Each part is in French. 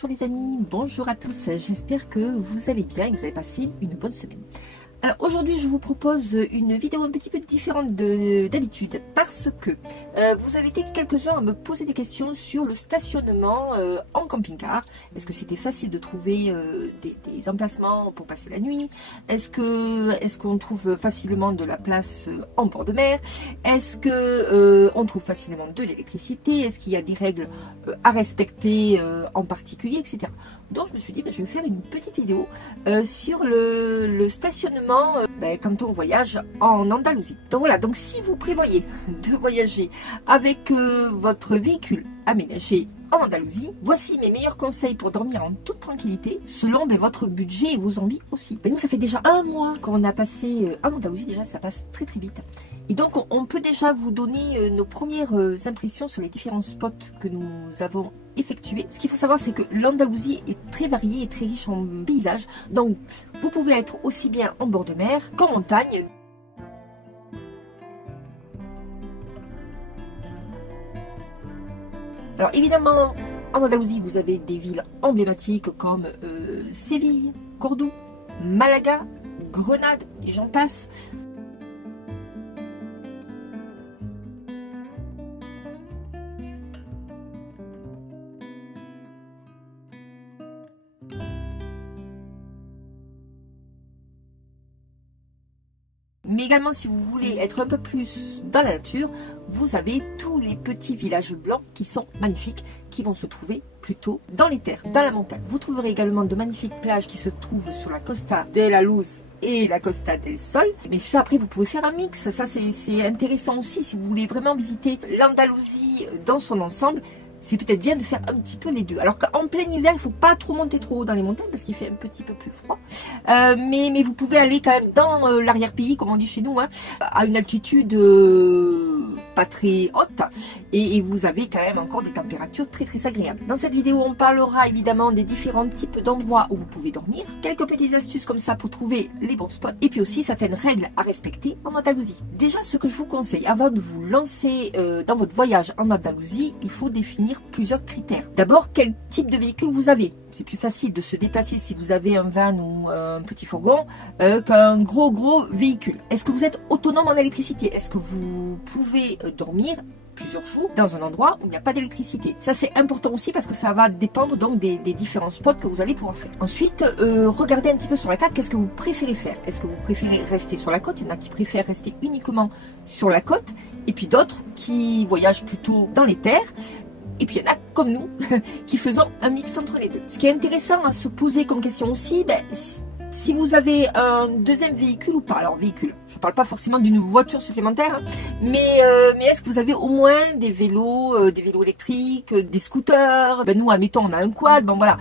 bonjour les amis, bonjour à tous, j'espère que vous allez bien et que vous avez passé une bonne semaine. Alors aujourd'hui je vous propose une vidéo un petit peu différente d'habitude parce que vous avez été quelques-uns à me poser des questions sur le stationnement en camping-car. Est-ce que c'était facile de trouver des emplacements pour passer la nuit? Est-ce qu'on trouve facilement de la place en bord de mer? Est-ce que on trouve facilement de l'électricité? Est-ce qu'il y a des règles à respecter en particulier, etc. Donc je me suis dit, je vais faire une petite vidéo sur le stationnement quand on voyage en Andalousie. Donc voilà, donc si vous prévoyez de voyager avec votre véhicule aménagé en Andalousie, voici mes meilleurs conseils pour dormir en toute tranquillité selon votre budget et vos envies aussi. Nous, ça fait déjà un mois qu'on a passé en Andalousie, déjà ça passe très très vite. Et donc on peut déjà vous donner nos premières impressions sur les différents spots que nous avons effectués. Ce qu'il faut savoir, c'est que l'Andalousie est très variée et très riche en paysages. Donc vous pouvez être aussi bien en bord de mer qu'en montagne. Alors évidemment, en Andalousie, vous avez des villes emblématiques comme Séville, Cordoue, Malaga, Grenade, et j'en passe. Mais également, si vous voulez être un peu plus dans la nature, vous avez tous les petits villages blancs qui sont magnifiques, qui vont se trouver plutôt dans les terres, dans la montagne. Vous trouverez également de magnifiques plages qui se trouvent sur la Costa de la Luz et la Costa del Sol. Mais ça, après, vous pouvez faire un mix. Ça, c'est intéressant aussi si vous voulez vraiment visiter l'Andalousie dans son ensemble. C'est peut-être bien de faire un petit peu les deux. Alors qu'en plein hiver, il ne faut pas trop monter trop haut dans les montagnes parce qu'il fait un petit peu plus froid. Mais vous pouvez aller quand même dans l'arrière-pays, comme on dit chez nous, hein, à une altitude pas très haute. Et vous avez quand même encore des températures très très agréables. Dans cette vidéo, on parlera évidemment des différents types d'endroits où vous pouvez dormir. Quelques petites astuces comme ça pour trouver les bons spots. Et puis aussi certaines règles à respecter en Andalousie. Déjà, ce que je vous conseille, avant de vous lancer dans votre voyage en Andalousie, il faut définir plusieurs critères. D'abord, quel type de véhicule vous avez? C'est plus facile de se déplacer si vous avez un van ou un petit fourgon qu'un gros véhicule. Est-ce que vous êtes autonome en électricité? Est-ce que vous pouvez dormir plusieurs jours dans un endroit où il n'y a pas d'électricité? Ça, c'est important aussi parce que ça va dépendre donc des différents spots que vous allez pouvoir faire. Ensuite, regardez un petit peu sur la carte, qu'est-ce que vous préférez faire? Est-ce que vous préférez rester sur la côte? Il y en a qui préfèrent rester uniquement sur la côte et puis d'autres qui voyagent plutôt dans les terres. Et puis il y en a comme nous qui faisons un mix entre les deux. Ce qui est intéressant à se poser comme question aussi, si vous avez un deuxième véhicule ou pas. Alors véhicule, je ne parle pas forcément d'une voiture supplémentaire, hein, mais est-ce que vous avez au moins des vélos électriques, des scooters? Nous, admettons, on a un quad, voilà,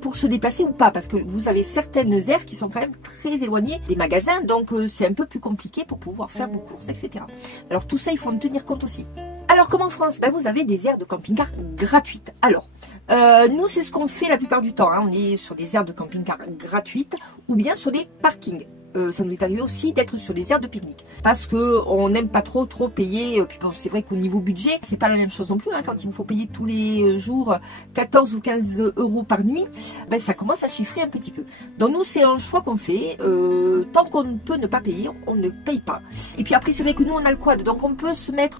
pour se déplacer ou pas, parce que vous avez certaines aires qui sont quand même très éloignées des magasins, donc c'est un peu plus compliqué pour pouvoir faire vos courses, etc. Alors tout ça, il faut en tenir compte aussi. Alors comme en France, vous avez des aires de camping-car gratuites. Alors, nous c'est ce qu'on fait la plupart du temps, hein. On est sur des aires de camping-car gratuites ou bien sur des parkings. Ça nous est arrivé aussi d'être sur des aires de pique-nique parce que on n'aime pas trop payer. Puis bon, c'est vrai qu'au niveau budget, c'est pas la même chose non plus, hein. Quand il vous faut payer tous les jours 14 ou 15 euros par nuit, ça commence à chiffrer un petit peu. Donc nous, c'est un choix qu'on fait. Tant qu'on peut ne pas payer, on ne paye pas. Et puis après, c'est vrai que nous, on a le quad, donc on peut se mettre,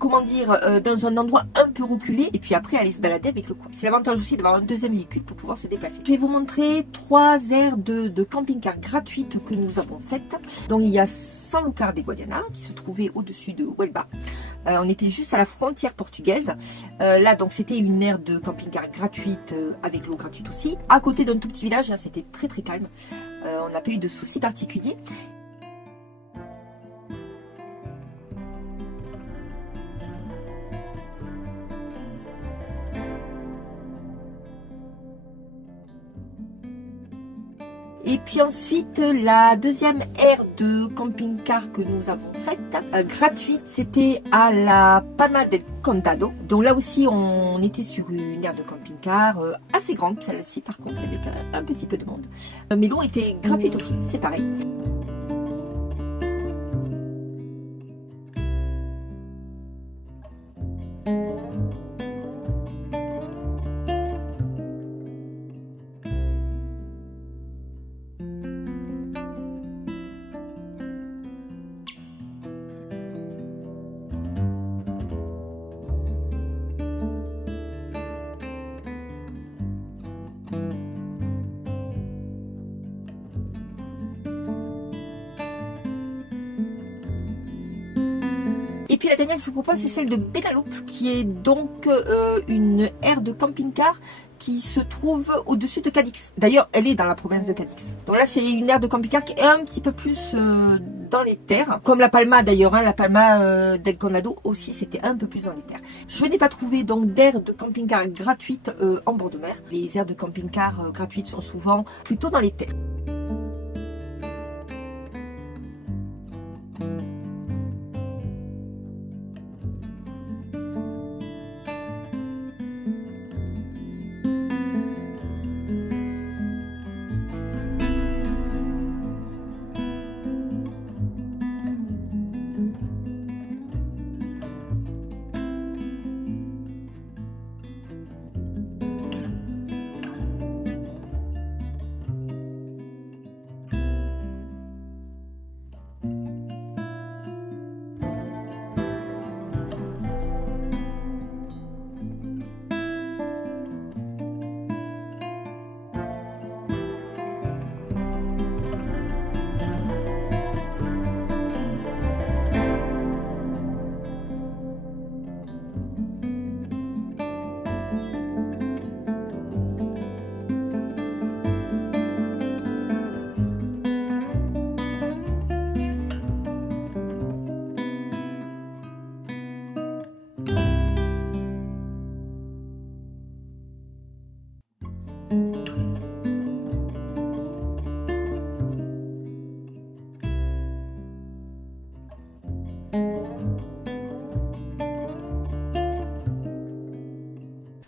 dans un endroit un peu reculé et puis après aller se balader avec le quad. C'est l'avantage aussi d'avoir un deuxième véhicule pour pouvoir se déplacer. Je vais vous montrer 3 aires de camping-car gratuites que nous avons faites. Donc il y a San Lucar de Guadiana qui se trouvait au-dessus de Huelva. On était juste à la frontière portugaise. Là donc c'était une aire de camping-car gratuite avec l'eau gratuite aussi. À côté d'un tout petit village, là c'était très très calme. On n'a pas eu de soucis particuliers. Et puis ensuite, la deuxième aire de camping-car que nous avons faite, gratuite, c'était à la Palma del Condado. Donc là aussi, on était sur une aire de camping-car assez grande. Celle-ci, par contre, il y avait un petit peu de monde. Mais l'eau était gratuite aussi, c'est pareil. Et puis la dernière que je vous propose, c'est celle de Benaloop, qui est donc une aire de camping-car qui se trouve au-dessus de Cadix. D'ailleurs, elle est dans la province de Cadix. Donc là, c'est une aire de camping-car qui est un petit peu plus dans les terres. Comme la Palma d'ailleurs, hein, la Palma del Condado aussi, c'était un peu plus dans les terres. Je n'ai pas trouvé donc d'aire de camping-car gratuite en bord de mer. Les aires de camping-car gratuites sont souvent plutôt dans les terres.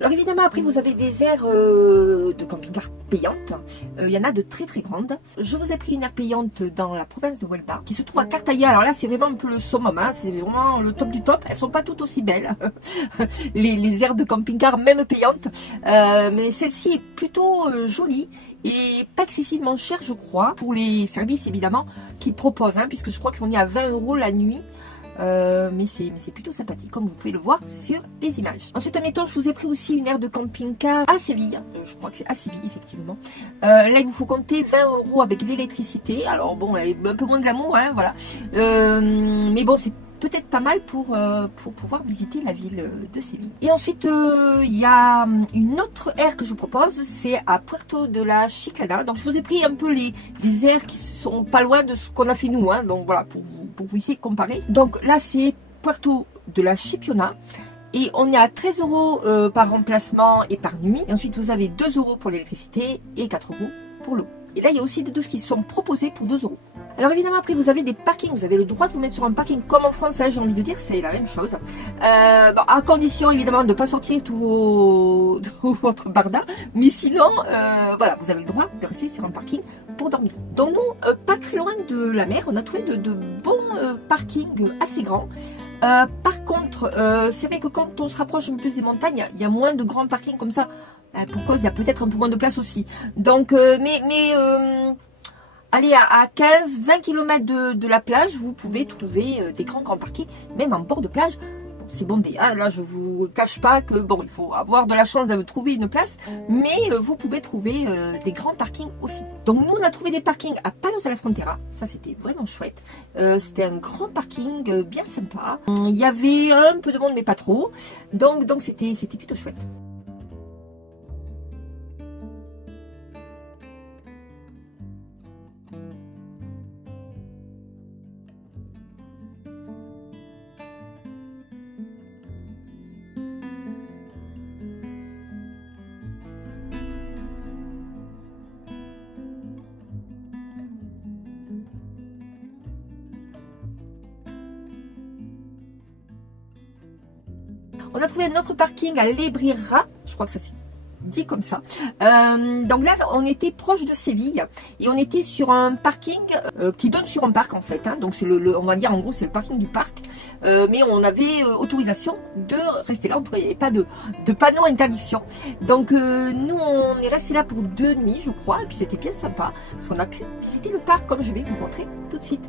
Alors évidemment, après vous avez des aires de camping-car payantes. Il y en a de très très grandes. Je vous ai pris une aire payante dans la province de Huelva, qui se trouve à Cartaya. Alors là, c'est vraiment un peu le summum, hein. C'est vraiment le top du top. Elles sont pas toutes aussi belles, les aires de camping-car, même payantes. Mais celle-ci est plutôt jolie et pas excessivement chère, je crois, pour les services évidemment qu'ils proposent, hein, puisque je crois qu'on est à 20 € la nuit. Mais c'est plutôt sympathique, comme vous pouvez le voir sur les images. Ensuite, en temps, je vous ai pris aussi une aire de camping-car à Séville. Je crois que c'est à Séville, effectivement. Là, il vous faut compter 20 € avec l'électricité. Alors bon, elle est un peu moins glamour, hein, voilà. Mais bon, c'est peut-être pas mal pour pouvoir visiter la ville de Séville. Et ensuite, il y a une autre aire que je vous propose, c'est à Puerto de la Chiclana. Donc, je vous ai pris un peu les aires qui sont pas loin de ce qu'on a fait nous, hein, donc voilà, pour que vous puissiez comparer. Donc là, c'est Puerto de la Chipiona. Et on est à 13 € par remplacement et par nuit. Et ensuite, vous avez 2 € pour l'électricité et 4 € pour l'eau. Et là, il y a aussi des douches qui sont proposées pour 2 €. Alors évidemment, après, vous avez des parkings. Vous avez le droit de vous mettre sur un parking comme en France, hein, j'ai envie de dire, c'est la même chose. Bon, à condition, évidemment, de ne pas sortir tout votre barda. Mais sinon, voilà, vous avez le droit de rester sur un parking pour dormir. Donc nous, pas très loin de la mer, on a trouvé de bons parkings assez grands. Par contre, c'est vrai que quand on se rapproche un peu des montagnes, il y a moins de grands parkings comme ça. Pour cause, il y a peut-être un peu moins de place aussi. Donc, allez, à 15-20 km de la plage, vous pouvez trouver des grands parkings, même en bord de plage. Bon, c'est bondé, hein. Là, je vous cache pas que, bon, il faut avoir de la chance de trouver une place, mais vous pouvez trouver des grands parkings aussi. Donc, nous, on a trouvé des parkings à Palos de la Frontera. Ça, c'était vraiment chouette. C'était un grand parking bien sympa. Il y avait un peu de monde, mais pas trop. Donc c'était plutôt chouette. On a trouvé un autre parking à Lebrira, je crois que ça c'est dit comme ça. Donc là, on était proche de Séville et on était sur un parking qui donne sur un parc en fait. Hein. Donc c'est on va dire en gros c'est le parking du parc. Mais on avait autorisation de rester là. En tout cas, il n'y avait pas de panneau interdiction. Donc nous, on est resté là pour 2 nuits, je crois. Et puis c'était bien sympa parce qu'on a pu visiter le parc comme je vais vous montrer tout de suite.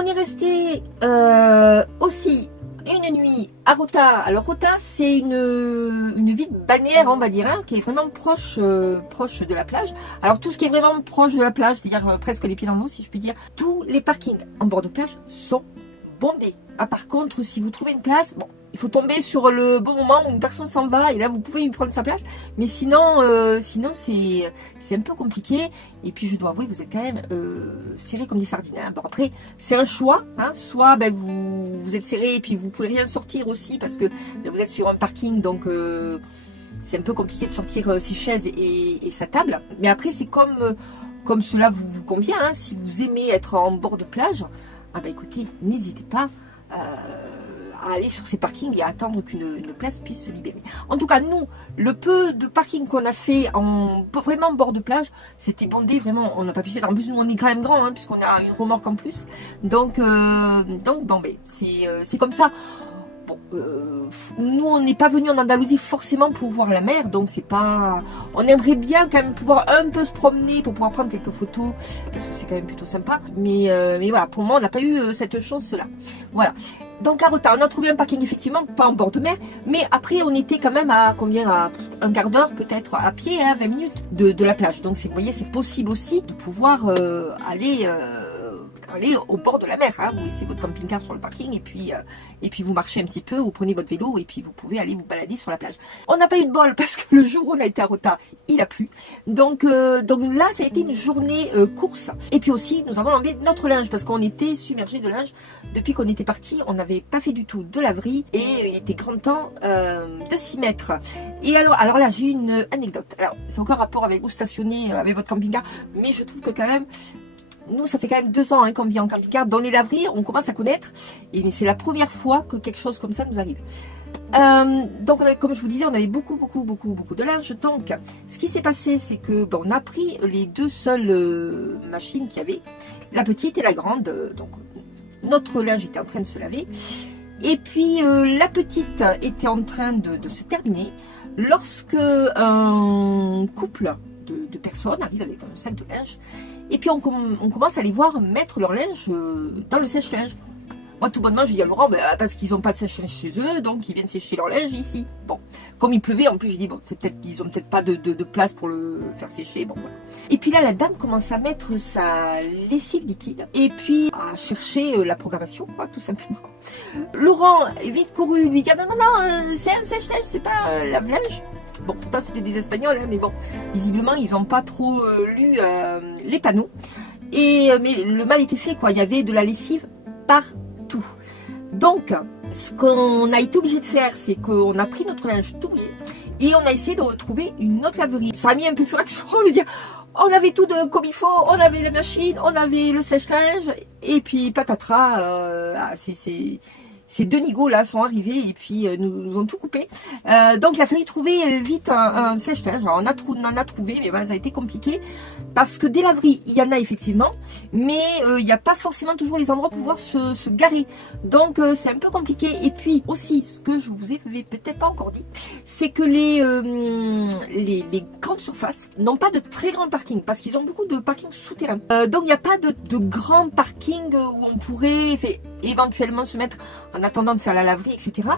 On est resté aussi une nuit à Rota. Alors Rota, c'est une ville balnéaire, on va dire, hein, qui est vraiment proche de la plage. Alors tout ce qui est vraiment proche de la plage, c'est-à-dire presque les pieds dans l'eau, si je puis dire, tous les parkings en bord de plage sont bondés. Ah, par contre, si vous trouvez une place, bon, il faut tomber sur le bon moment où une personne s'en va et là vous pouvez lui prendre sa place. Mais sinon, c'est un peu compliqué. Et puis je dois avouer que vous êtes quand même serré comme des sardines. Hein. Bon, après, c'est un choix. Hein. Soit ben, vous êtes serré et puis vous pouvez rien sortir aussi parce que ben, vous êtes sur un parking, donc c'est un peu compliqué de sortir ses chaises et sa table. Mais après, c'est comme cela vous convient. Hein. Si vous aimez être en bord de plage, ah ben écoutez, n'hésitez pas à aller sur ces parkings et à attendre qu'une place puisse se libérer. En tout cas, nous, le peu de parking qu'on a fait en vraiment bord de plage, c'était bondé, vraiment, on n'a pas pu faire. En plus, nous, on est quand même grand, hein, puisqu'on a une remorque en plus. Donc bon, ben, c'est comme ça. Bon, nous, on n'est pas venu en Andalousie forcément pour voir la mer, donc c'est pas... On aimerait bien quand même pouvoir un peu se promener pour pouvoir prendre quelques photos, parce que c'est quand même plutôt sympa. Mais voilà, pour moi, on n'a pas eu cette chance-là. Voilà. Donc à Rota, on a trouvé un parking effectivement, pas en bord de mer, mais après on était quand même à combien, à un quart d'heure peut-être à pied, hein, 20 minutes de la plage. Donc vous voyez, c'est possible aussi de pouvoir aller au bord de la mer. Hein. Vous laissez votre camping-car sur le parking et puis vous marchez un petit peu, vous prenez votre vélo et puis vous pouvez aller vous balader sur la plage. On n'a pas eu de bol parce que le jour où on a été à Rota, il a plu. Donc là, ça a été une journée course. Et puis aussi, nous avons enlevé notre linge parce qu'on était submergé de linge. Depuis qu'on était parti, on n'avait pas fait du tout de laverie et il était grand temps de s'y mettre. Et alors là, j'ai une anecdote. Alors, c'est encore rapport avec où stationner avec votre camping-car, mais je trouve que quand même, nous, ça fait quand même 2 ans hein, qu'on vit en camping-car. Dans les laveries, on commence à connaître. Et c'est la première fois que quelque chose comme ça nous arrive. Donc, comme je vous disais, on avait beaucoup de linge. Donc, ce qui s'est passé, c'est que bon, on a pris les 2 seules machines qu'il y avait. La petite et la grande. Donc, notre linge était en train de se laver. Et puis, la petite était en train de se terminer. Lorsque un couple de personnes arrive avec un sac de linge. Et puis on commence à les voir mettre leur linge dans le sèche-linge. Moi tout bonnement je dis à Laurent, parce qu'ils n'ont pas de sèche-linge chez eux, donc ils viennent sécher leur linge ici. Bon, comme il pleuvait en plus, je dis bon, ils ont peut-être pas de place pour le faire sécher. Bon voilà. Et puis là la dame commence à mettre sa lessive liquide et puis à chercher la programmation, quoi, tout simplement. Laurent est vite couru lui dire non, c'est un sèche-linge, c'est pas un lave-linge. Bon, pourtant c'était des Espagnols, hein, mais bon, visiblement ils n'ont pas trop lu les panneaux. Mais le mal était fait, quoi. Il y avait de la lessive partout. Donc, ce qu'on a été obligé de faire, c'est qu'on a pris notre linge tout mouillé et on a essayé de retrouver une autre laverie. Ça a mis un peu furax, on veut dire. On avait tout comme il faut, on avait la machine, on avait le sèche-linge, et puis patatras, ces 2 nigauds là sont arrivés et puis nous ont tout coupé. Donc il a fallu trouver vite un sèche-linge. On en a trouvé, mais ça a été compliqué parce que des laveries, il y en a effectivement, mais il n'y a pas forcément toujours les endroits pour pouvoir se garer. Donc c'est un peu compliqué. Et puis aussi, ce que je vous ai peut-être pas encore dit, c'est que les grandes surfaces n'ont pas de très grands parkings parce qu'ils ont beaucoup de parkings souterrains. Donc il n'y a pas de grands parkings où on pourrait éventuellement se mettre en attendant de faire la laverie, etc.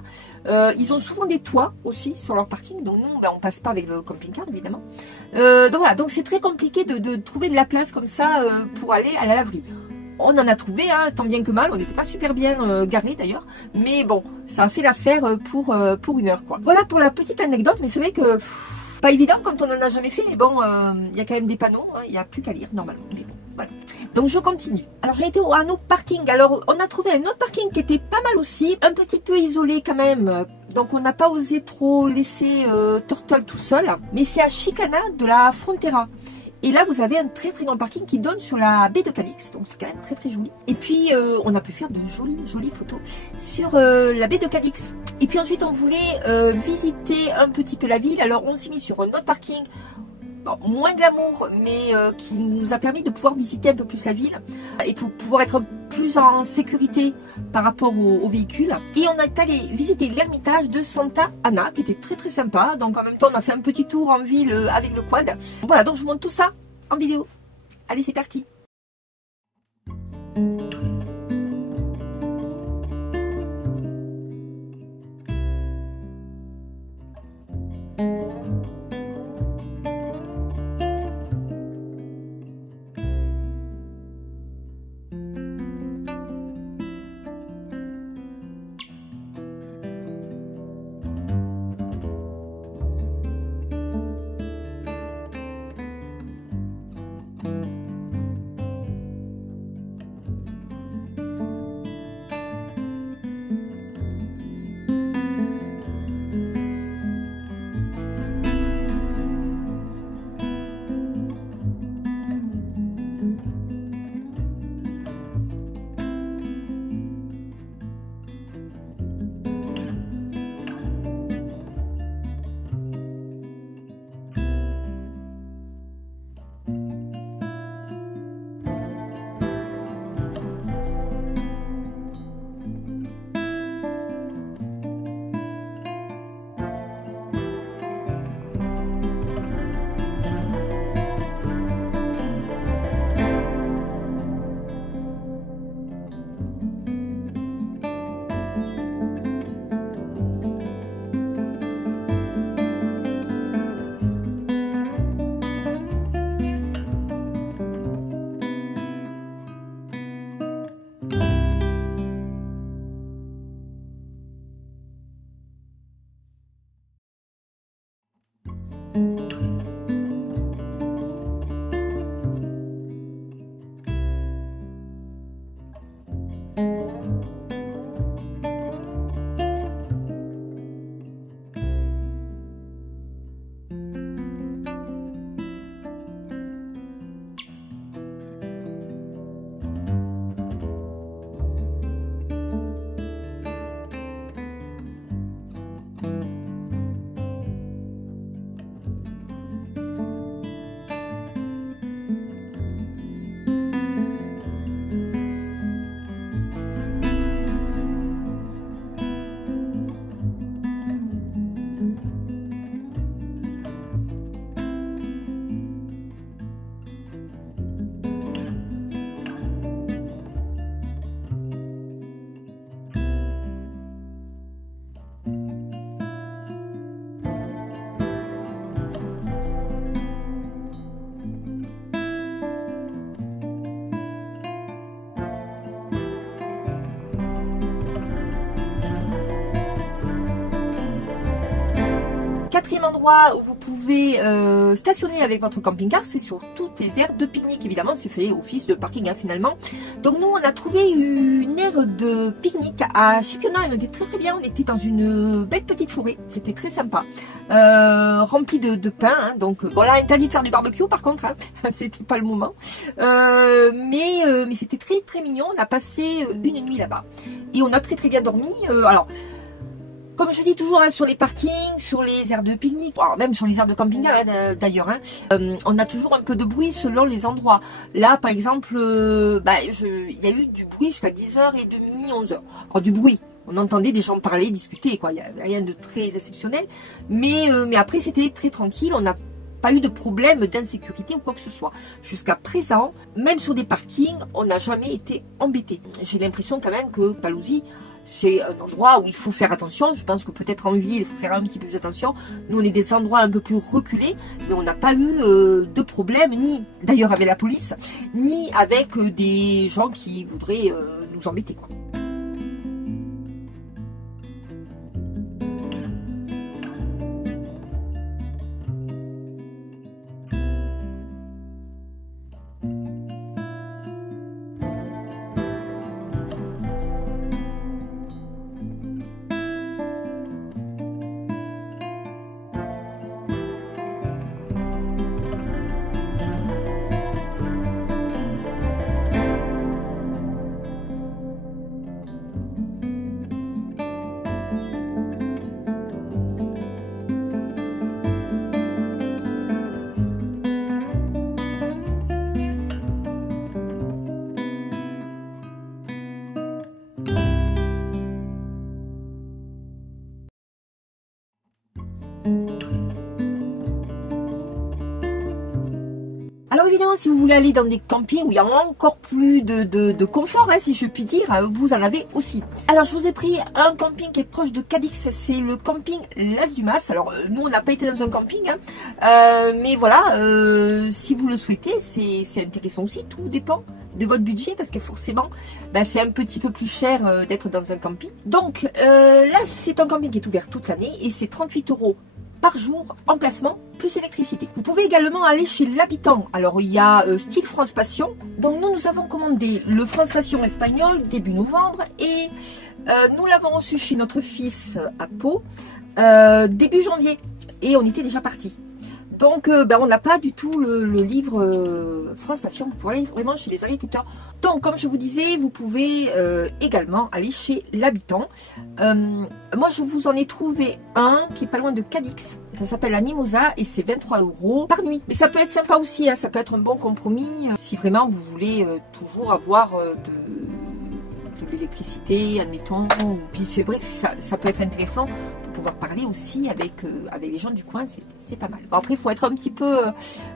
Ils ont souvent des toits aussi sur leur parking, donc nous on passe pas avec le camping-car évidemment. Donc voilà, donc c'est très compliqué de trouver de la place comme ça pour aller à la laverie. On en a trouvé, hein, tant bien que mal, on n'était pas super bien garé d'ailleurs, mais bon, ça a fait l'affaire pour 1 heure quoi. Voilà pour la petite anecdote, mais c'est vrai que pas évident quand on n'en a jamais fait, mais bon, il y a quand même des panneaux, hein, il n'y a plus qu'à lire normalement, mais bon, voilà. Donc je continue. Alors j'ai été à nos parkings. Alors on a trouvé un autre parking qui était pas mal aussi, un petit peu isolé quand même. Donc on n'a pas osé trop laisser Turtle tout seul. Mais c'est à Chiclana de la Frontera. Et là vous avez un très grand parking qui donne sur la baie de Cadix. Donc c'est quand même très joli. Et puis on a pu faire de jolies photos sur la baie de Cadix. Et puis ensuite on voulait visiter un petit peu la ville. Alors on s'est mis sur un autre parking. Bon, moins glamour, mais qui nous a permis de pouvoir visiter un peu plus la ville et pour pouvoir être plus en sécurité par rapport aux véhicules. Et on est allé visiter l'ermitage de Santa Ana, qui était très sympa. Donc en même temps, on a fait un petit tour en ville avec le quad. Voilà, donc je vous montre tout ça en vidéo. Allez, c'est parti. quatrième endroit où vous pouvez stationner avec votre camping-car, c'est sur toutes les aires de pique-nique. Évidemment, c'est fait office de parking hein, finalement. Donc nous, on a trouvé une aire de pique-nique à Chipiona. On était très très bien. On était dans une belle petite forêt. C'était très sympa. Rempli de pain. Hein. Donc bon là, interdit de faire du barbecue par contre. Hein. C'était pas le moment. Mais c'était très très mignon. On a passé une nuit là-bas. Et on a très très bien dormi. Alors, comme je dis toujours hein, sur les parkings, sur les aires de pique-nique, même sur les aires de camping d'ailleurs, hein, on a toujours un peu de bruit selon les endroits. Là par exemple, il y a eu du bruit jusqu'à 10h30, 11h. Alors du bruit, on entendait des gens parler, discuter, quoi. Il n'y avait rien de très exceptionnel. Mais après c'était très tranquille, on n'a pas eu de problème d'insécurité ou quoi que ce soit. Jusqu'à présent, même sur des parkings, on n'a jamais été embêté. J'ai l'impression quand même que Dalhousie, c'est un endroit où il faut faire attention. Je pense que peut-être en ville, il faut faire un petit peu plus attention. Nous, on est des endroits un peu plus reculés, mais on n'a pas eu de problème, ni d'ailleurs avec la police, ni avec des gens qui voudraient nous embêter, quoi. Alors évidemment, si vous voulez aller dans des campings où il y a encore plus de confort, hein, si je puis dire, vous en avez aussi. Alors je vous ai pris un camping qui est proche de Cadix, c'est le camping Las Dumas. Alors nous, on n'a pas été dans un camping, hein, mais voilà, si vous le souhaitez, c'est intéressant aussi, tout dépend de votre budget, parce que forcément, c'est un petit peu plus cher d'être dans un camping. Donc là, c'est un camping qui est ouvert toute l'année et c'est 38 € par jour, emplacement, plus électricité. Vous pouvez également aller chez l'habitant. Alors, il y a style France Passion. Donc, nous avons commandé le France Passion espagnol début novembre et nous l'avons reçu chez notre fils à Pau début janvier. Et on était déjà parti. Donc, on n'a pas du tout le livre France Passion pour aller vraiment chez les agriculteurs. Donc, comme je vous disais, vous pouvez également aller chez l'habitant. Moi, je vous en ai trouvé un qui est pas loin de Cadix. Ça s'appelle la Mimosa et c'est 23 € par nuit. Mais ça peut être sympa aussi, hein, ça peut être un bon compromis si vraiment vous voulez toujours avoir de l'électricité, admettons. Puis c'est vrai que ça peut être intéressant pour pouvoir parler aussi avec les gens du coin, c'est pas mal. Bon, après, il faut être un petit peu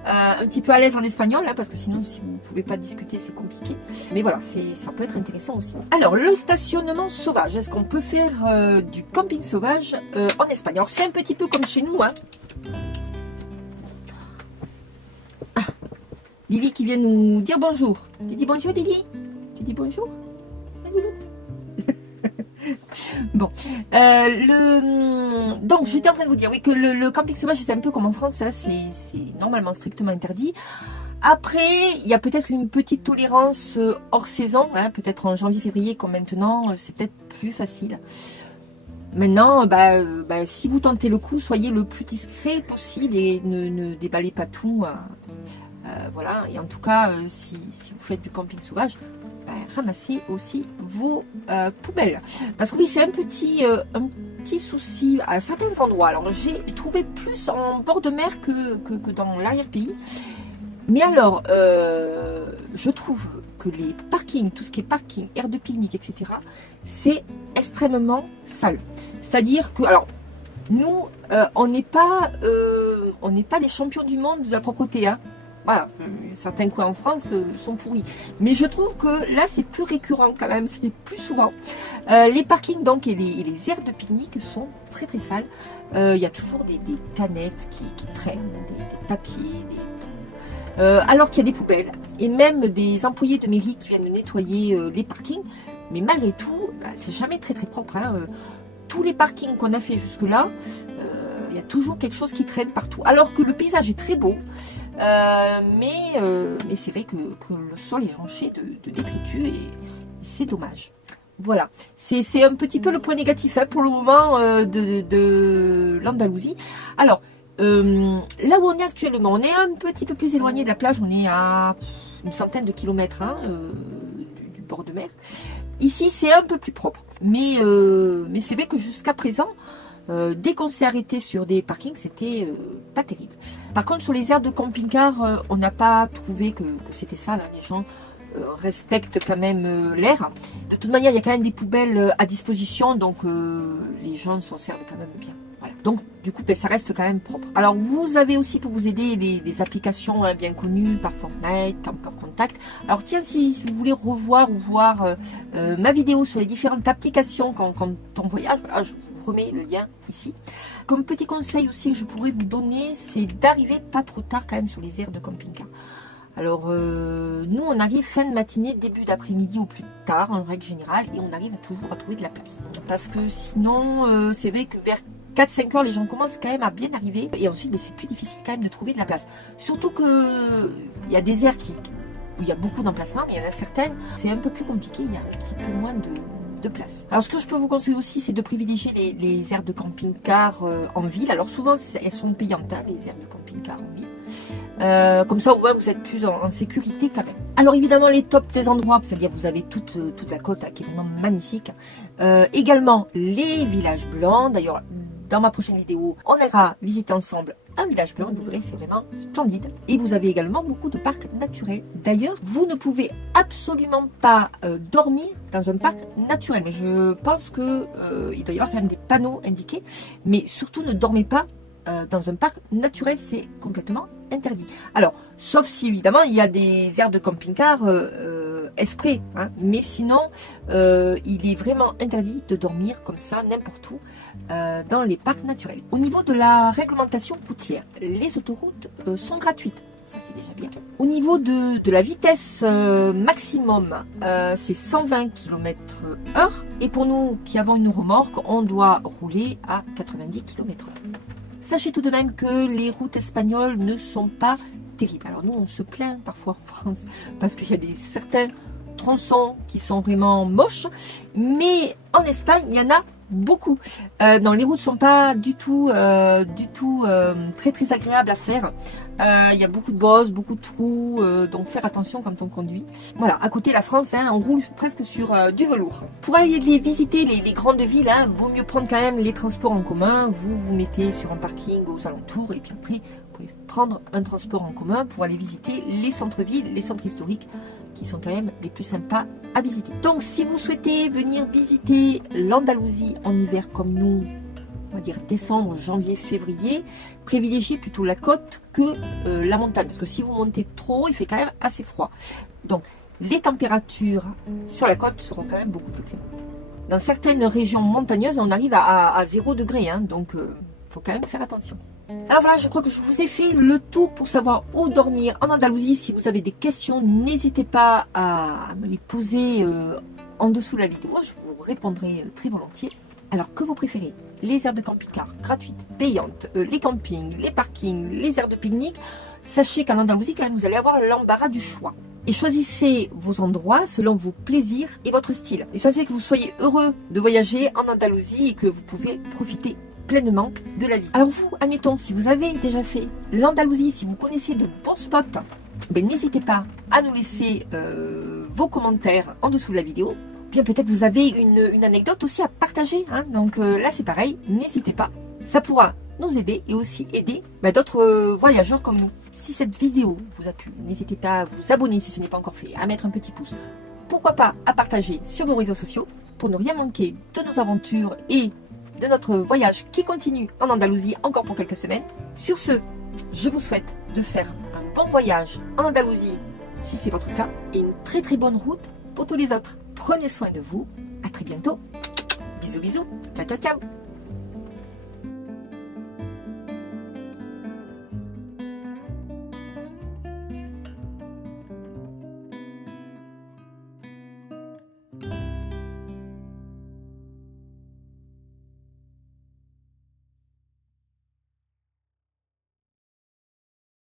à l'aise en espagnol, hein, parce que sinon, si vous ne pouvez pas discuter, c'est compliqué. Mais voilà, ça peut être intéressant aussi. Alors, le stationnement sauvage. Est-ce qu'on peut faire du camping sauvage en Espagne? Alors, c'est un petit peu comme chez nous, hein. Ah, Lily qui vient nous dire bonjour. Tu dis bonjour, Lily? Tu dis bonjour? Bon, donc j'étais en train de vous dire oui, que le camping sauvage c'est un peu comme en France, hein, c'est normalement strictement interdit. Après, il y a peut-être une petite tolérance hors saison, hein, peut-être en janvier-février comme maintenant, c'est peut-être plus facile. Maintenant, si vous tentez le coup, soyez le plus discret possible et ne déballez pas tout. Voilà, et en tout cas, si vous faites du camping sauvage, ramassez aussi vos poubelles. Parce que oui, c'est un petit souci à certains endroits. Alors, j'ai trouvé plus en bord de mer que dans l'arrière-pays. Mais alors, je trouve que les parkings, tout ce qui est parking, aire de pique-nique, etc., c'est extrêmement sale. C'est-à-dire que, alors, nous, on n'est pas les champions du monde de la propreté, hein. Voilà, certains coins en France sont pourris. Mais je trouve que là, c'est plus récurrent quand même, c'est plus souvent. Les parkings donc et les aires de pique-nique sont très très sales. Il y a toujours des canettes qui traînent, des papiers, alors qu'il y a des poubelles. Et même des employés de mairie qui viennent nettoyer les parkings. Mais malgré tout, c'est jamais très très propre, hein. Tous les parkings qu'on a fait jusque-là, il y a toujours quelque chose qui traîne partout. Alors que le paysage est très beau, mais c'est vrai que le sol est jonché de détritus et c'est dommage. Voilà, c'est un petit peu le point négatif pour le moment de l'Andalousie. Alors, là où on est actuellement, on est un petit peu plus éloigné de la plage, on est à une centaine de kilomètres du bord de mer. Ici, c'est un peu plus propre, mais c'est vrai que jusqu'à présent, dès qu'on s'est arrêté sur des parkings, c'était pas terrible. Par contre, sur les aires de camping-car, on n'a pas trouvé que c'était ça, là, les gens respectent quand même l'air. De toute manière, il y a quand même des poubelles à disposition, donc les gens s'en servent quand même bien. Voilà. Donc, du coup, ça reste quand même propre. Alors, vous avez aussi pour vous aider des applications bien connues par Fortnite, Camper Contact. Alors, tiens, si vous voulez revoir ou voir ma vidéo sur les différentes applications quand on voyage, voilà, je vous remets le lien ici. Comme petit conseil aussi que je pourrais vous donner, c'est d'arriver pas trop tard quand même sur les aires de camping-car. Alors, nous, on arrive fin de matinée, début d'après-midi au plus tard, en règle générale, et on arrive toujours à trouver de la place. Parce que sinon, c'est vrai que vers 4-5 heures, les gens commencent quand même à bien arriver, et ensuite, c'est plus difficile quand même de trouver de la place. Surtout que il y a des aires où il y a beaucoup d'emplacements, mais il y en a certaines, c'est un peu plus compliqué, il y a un petit peu moins de place. Alors, ce que je peux vous conseiller aussi, c'est de privilégier les aires de camping-car en ville. Alors, souvent, elles sont payantes, les aires de camping-car en ville. Comme ça, au moins, vous êtes plus en sécurité quand même. Alors, évidemment, les tops des endroits, c'est-à-dire vous avez toute la côte qui est vraiment magnifique. Également, les villages blancs. D'ailleurs, dans ma prochaine vidéo, on ira visiter ensemble un village blanc. Vous verrez, c'est vraiment splendide. Et vous avez également beaucoup de parcs naturels. D'ailleurs, vous ne pouvez absolument pas dormir dans un parc naturel. Mais je pense que il doit y avoir quand même des panneaux indiqués. Mais surtout, ne dormez pas dans un parc naturel, c'est complètement interdit. Alors, sauf si évidemment il y a des aires de camping-car exprès, hein, mais sinon il est vraiment interdit de dormir comme ça n'importe où dans les parcs naturels. Au niveau de la réglementation routière, les autoroutes sont gratuites. Ça, c'est déjà bien. Au niveau de la vitesse maximum, c'est 120 km/h. Et pour nous qui avons une remorque, on doit rouler à 90 km/h. Sachez tout de même que les routes espagnoles ne sont pas terribles. Alors nous, on se plaint parfois en France parce qu'il y a certains tronçons qui sont vraiment moches. Mais en Espagne, il y en a beaucoup. Non, les routes ne sont pas du tout très agréables à faire. Il y a beaucoup de bosses, beaucoup de trous, donc faire attention quand on conduit. Voilà, à côté de la France, hein, on roule presque sur du velours. Pour aller visiter les grandes villes, hein, vaut mieux prendre quand même les transports en commun. Vous vous mettez sur un parking aux alentours et puis après, vous pouvez prendre un transport en commun pour aller visiter les centres-villes, les centres historiques, qui sont quand même les plus sympas à visiter. Donc, si vous souhaitez venir visiter l'Andalousie en hiver comme nous, on va dire décembre, janvier, février, privilégiez plutôt la côte que la montagne. Parce que si vous montez trop haut, il fait quand même assez froid. Donc, les températures sur la côte seront quand même beaucoup plus clémentes. Dans certaines régions montagneuses, on arrive à 0 degré. Hein, donc, il faut quand même faire attention. Alors voilà, je crois que je vous ai fait le tour pour savoir où dormir en Andalousie. Si vous avez des questions, n'hésitez pas à me les poser en dessous de la vidéo. Je vous répondrai très volontiers. Alors, que vous préférez? Les aires de camping-car gratuites, payantes, les campings, les parkings, les aires de pique-nique. Sachez qu'en Andalousie, quand même, vous allez avoir l'embarras du choix. Et choisissez vos endroits selon vos plaisirs et votre style. Et ça, c'est que vous soyez heureux de voyager en Andalousie et que vous pouvez profiter pleinement de la vie. Alors vous, admettons, si vous avez déjà fait l'Andalousie, si vous connaissez de bons spots, ben, n'hésitez pas à nous laisser vos commentaires en dessous de la vidéo. Bien, peut-être vous avez une anecdote aussi à partager. Hein. Donc là, c'est pareil, n'hésitez pas. Ça pourra nous aider et aussi aider d'autres voyageurs comme nous. Si cette vidéo vous a plu, n'hésitez pas à vous abonner si ce n'est pas encore fait, à mettre un petit pouce. Pourquoi pas à partager sur vos réseaux sociaux pour ne rien manquer de nos aventures et de notre voyage qui continue en Andalousie encore pour quelques semaines. Sur ce, je vous souhaite de faire un bon voyage en Andalousie si c'est votre cas et une très bonne route pour tous les autres. Prenez soin de vous, à très bientôt. Bisous bisous, ciao ciao ciao.